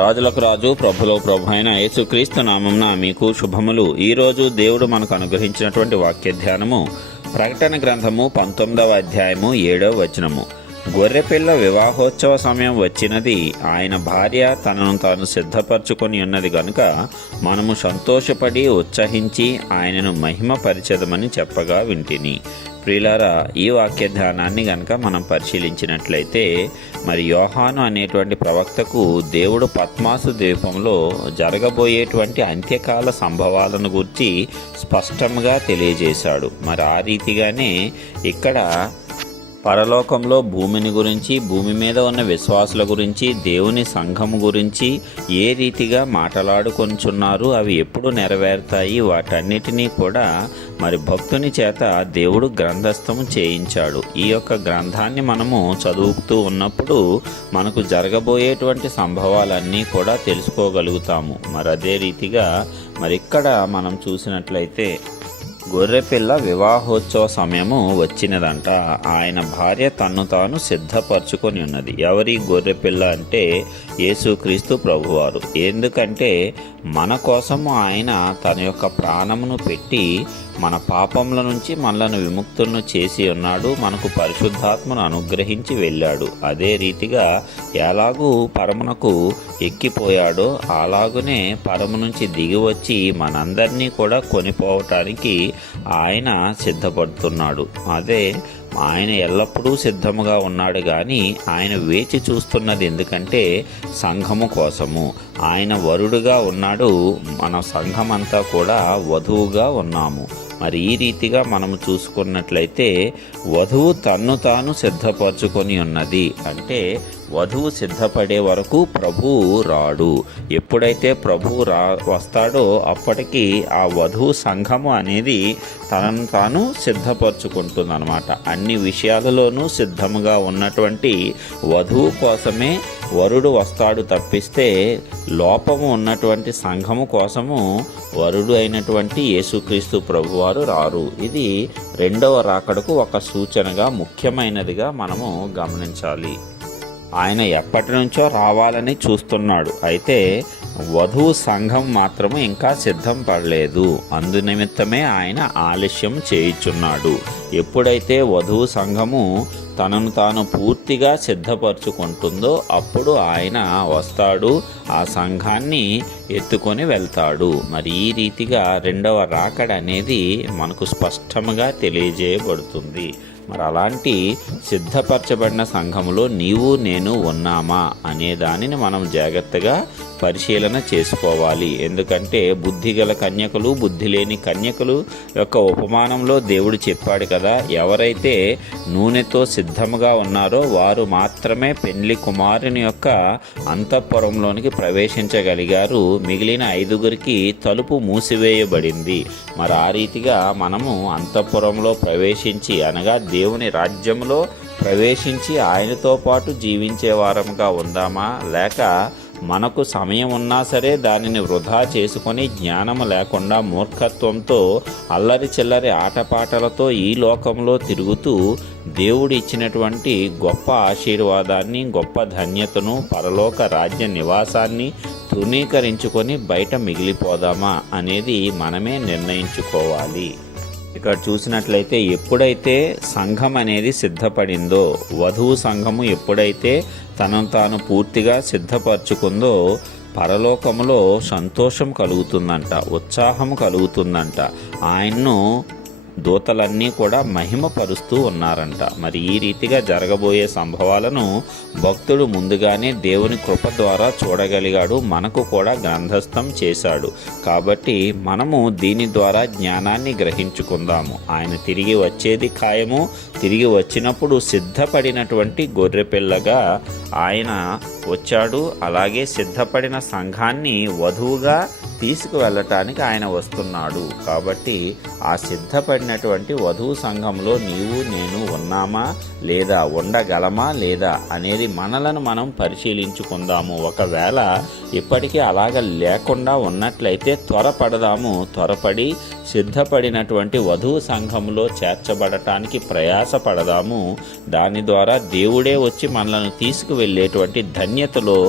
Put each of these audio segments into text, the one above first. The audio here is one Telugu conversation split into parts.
రాజులకు రాజు ప్రభులకు ప్రభు అయిన యేసుక్రీస్తు నామమున మీకు శుభములు. ఈరోజు దేవుడు మనకు అనుగ్రహించినటువంటి వాక్య ధ్యానము ప్రకటన గ్రంథము 19వ అధ్యాయము 7వ వచనము. గొర్రెపిల్ల వివాహోత్సవ సమయం వచ్చినది, ఆయన భార్య తనను తాను సిద్ధపరచుకొని ఉన్నది గనుక మనము సంతోషపడి ఉత్సహించి ఆయనను మహిమపరిచెదమని చెప్పగా వింటిని. ప్రియులారా, ఈ వాక్య ధ్యానాన్ని గనక మనం పరిశీలించినట్లయితే మరి యోహాను అనేటువంటి ప్రవక్తకు దేవుడు పద్మాసు ద్వీపంలో జరగబోయేటువంటి అంత్యకాల సంభవాలను గురించి స్పష్టంగా తెలియజేశాడు. మరి ఆ రీతిగానే ఇక్కడ పరలోకంలో భూమిని గురించి, భూమి మీద ఉన్న విశ్వాసుల గురించి, దేవుని సంఘము గురించి ఏ రీతిగా మాట్లాడుకొంచున్నారు, అవి ఎప్పుడు నెరవేరుతాయి, వాటన్నిటినీ కూడా మరి భక్తుని చేత దేవుడు గ్రంథస్థము చేయించాడు. ఈ యొక్క గ్రంథాన్ని మనము చదువుతూ ఉన్నప్పుడు మనకు జరగబోయేటువంటి సంభవాలన్నీ కూడా తెలుసుకోగలుగుతాము. మరి అదే రీతిగా మరి ఇక్కడ మనం చూసినట్లయితే గొర్రెపిల్ల వివాహోత్సవ సమయము వచ్చినదంట. ఆయన భార్య తన్ను తాను సిద్ధపరచుకొని ఉన్నది. ఎవరి గొర్రెపిల్ల అంటే యేసుక్రీస్తు ప్రభువారు. ఎందుకంటే మన కోసము ఆయన తన యొక్క ప్రాణమును పెట్టి మన పాపముల నుంచి మనలను విముక్తులను చేసి ఉన్నాడు. మనకు పరిశుద్ధాత్మను అనుగ్రహించి వెళ్ళాడు. అదే రీతిగా ఎలాగూ పరమునకు ఎక్కిపోయాడో అలాగునే పరము నుంచి దిగి వచ్చి మనందరినీ కూడా కొనిపోవటానికి ఆయన సిద్ధపడుతున్నాడు. అదే ఆయన ఎల్లప్పుడూ సిద్ధముగా ఉన్నాడు, కానీ ఆయన వేచి చూస్తున్నది ఎందుకంటే సంఘము కోసము. ఆయన వరుడుగా ఉన్నాడు, మన సంఘమంతా కూడా వధువుగా ఉన్నాము. మరి ఈ రీతిగా మనము చూసుకున్నట్లయితే వధువు తన్ను తాను సిద్ధపరచుకొని ఉన్నది. అంటే వధువు సిద్ధపడే వరకు ప్రభువు రాడు. ఎప్పుడైతే ప్రభువు వస్తాడో అప్పటికి ఆ వధువు సంఘము అనేది తనను తాను సిద్ధపరచుకుంటుంది అన్నమాట. అన్ని విషయాలలోనూ సిద్ధముగా ఉన్నటువంటి వధువు కోసమే వరుడు వస్తాడు తప్పిస్తే లోపము ఉన్నటువంటి సంఘము కోసము వరుడు అయినటువంటి యేసుక్రీస్తు ప్రభువారు రారు. ఇది రెండవ రాకడకు ఒక సూచనగా, ముఖ్యమైనదిగా మనము గమనించాలి. ఆయన ఎప్పటి నుంచో రావాలని చూస్తున్నాడు. అయితే వధువు సంఘం మాత్రము ఇంకా సిద్ధం పడలేదు. అందునిమిత్తమే ఆయన ఆలస్యం చేయుచున్నాడు. ఎప్పుడైతే వధువు సంఘము తనను తాను పూర్తిగా సిద్ధపరచుకుంటుందో అప్పుడు ఆయన వస్తాడు, ఆ సంఘాన్ని ఎత్తుకొని వెళ్తాడు. మరి ఈ రీతిగా రెండవ రాకడ అనేది మనకు స్పష్టంగా తెలియజేయబడుతుంది. మరి అలాంటి సిద్ధపరచబడిన సంఘములో నీవు నేను ఉన్నామా అనే దానిని మనం జాగ్రత్తగా పరిశీలన చేసుకోవాలి. ఎందుకంటే బుద్ధి గల కన్యకలు, బుద్ధి లేని కన్యకలు యొక్క ఉపమానంలో దేవుడు చెప్పాడు కదా, ఎవరైతే నూనెతో సిద్ధముగా ఉన్నారో వారు మాత్రమే పెండ్లి కుమారుని యొక్క అంతఃపురంలోనికి ప్రవేశించగలిగారు. మిగిలిన 5గురికి తలుపు మూసివేయబడింది. మరి ఆ రీతిగా మనము అంతఃపురంలో ప్రవేశించి, అనగా దేవుని రాజ్యంలో ప్రవేశించి ఆయనతో పాటు జీవించే వారముగా ఉందామా, లేక మనకు సమయం ఉన్నా సరే దానిని వృధా చేసుకొని జ్ఞానము లేకుండా మూర్ఖత్వంతో అల్లరి చిల్లరి ఆటపాటలతో ఈ లోకంలో తిరుగుతూ దేవుడు ఇచ్చినటువంటి గొప్ప ఆశీర్వాదాన్ని, గొప్ప ధన్యతను, పరలోక రాజ్య నివాసాన్ని తృణీకరించుకొని బయట మిగిలిపోదామా అనేది మనమే నిర్ణయించుకోవాలి. ఇక్కడ చూసినట్లయితే ఎప్పుడైతే సంఘం అనేది సిద్ధపడిందో, వధువు సంఘము ఎప్పుడైతే తనను తాను పూర్తిగా సిద్ధపరచుకుందో పరలోకములో సంతోషం కలుగుతుందంట, ఉత్సాహం కలుగుతుందంట. ఆయన్ను దూతలన్నీ కూడా మహిమపరుస్తూ ఉన్నారంట. మరి ఈ రీతిగా జరగబోయే సంభవాలను భక్తుడు ముందుగానే దేవుని కృప ద్వారా చూడగలిగాడు, మనకు కూడా గ్రంథస్థం చేశాడు. కాబట్టి మనము దీని ద్వారా జ్ఞానాన్ని గ్రహించుకుందాము. ఆయన తిరిగి వచ్చేది ఖాయము. తిరిగి వచ్చినప్పుడు సిద్ధపడినటువంటి గొర్రెపిల్లగా ఆయన వచ్చాడు. అలాగే సిద్ధపడిన సంఘాన్ని వధువుగా తీసుకువెళ్ళటానికి ఆయన వస్తున్నాడు. కాబట్టి ఆ సిద్ధపడినటువంటి వధువు సంఘంలో నీవు నేను ఉన్నామా లేదా, ఉండగలమా లేదా అనేది మనలను మనం పరిశీలించుకుందాము. ఒకవేళ ఇప్పటికీ అలాగ లేకుండా ఉన్నట్లయితే త్వరపడదాము. త్వరపడి సిద్ధపడినటువంటి వధువు సంఘంలో చేర్చబడటానికి ప్రయాసపడదాము. దాని ద్వారా దేవుడే వచ్చి మనలను తీసుకువెళ్ళేటువంటి ధన్యతలో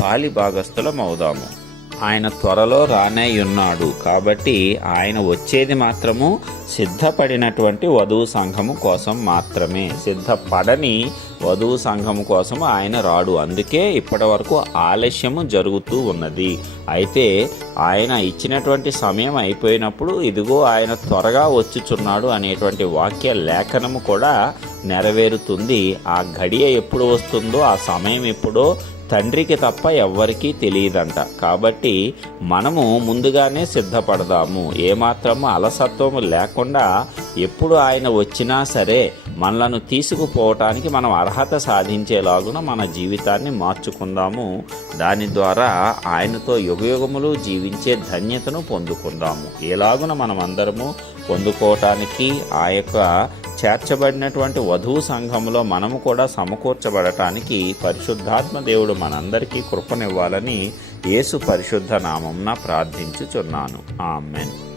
పాలి భాగస్థులమవుదాము. ఆయన త్వరలో రానేయున్నాడు కాబట్టి ఆయన వచ్చేది మాత్రము సిద్ధపడినటువంటి వధువు సంఘము కోసం మాత్రమే. సిద్ధపడని వధువు సంఘము కోసం ఆయన రాడు. అందుకే ఇప్పటి వరకు ఆలస్యము జరుగుతూ ఉన్నది. అయితే ఆయన ఇచ్చినటువంటి సమయం అయిపోయినప్పుడు ఇదిగో ఆయన త్వరగా వచ్చుచున్నాడు అనేటువంటి వాక్య లేఖనము కూడా నెరవేరుతుంది. ఆ గడియ ఎప్పుడు వస్తుందో, ఆ సమయం ఎప్పుడో తండ్రికి తప్ప ఎవ్వరికీ తెలియదంట. కాబట్టి మనము ముందుగానే సిద్ధపడదాము. ఏమాత్రము అలసత్వము లేకుండా ఎప్పుడు ఆయన వచ్చినా సరే మనలను తీసుకుపోవటానికి మనం అర్హత సాధించేలాగున మన జీవితాన్ని మార్చుకుందాము. దాని ద్వారా ఆయనతో యుగయుగములు జీవించే ధన్యతను పొందుకుందాము. ఎలాగున మనం అందరము పొందుకోవటానికి ఆ యొక్క చేర్చబడినటువంటి వధువు సంఘములో మనము కూడా సమకూర్చబడటానికి పరిశుద్ధాత్మ దేవుడు మనందరికీ కృపనివ్వాలని యేసు పరిశుద్ధ నామమున ప్రార్థించుచున్నాను. ఆమేన్.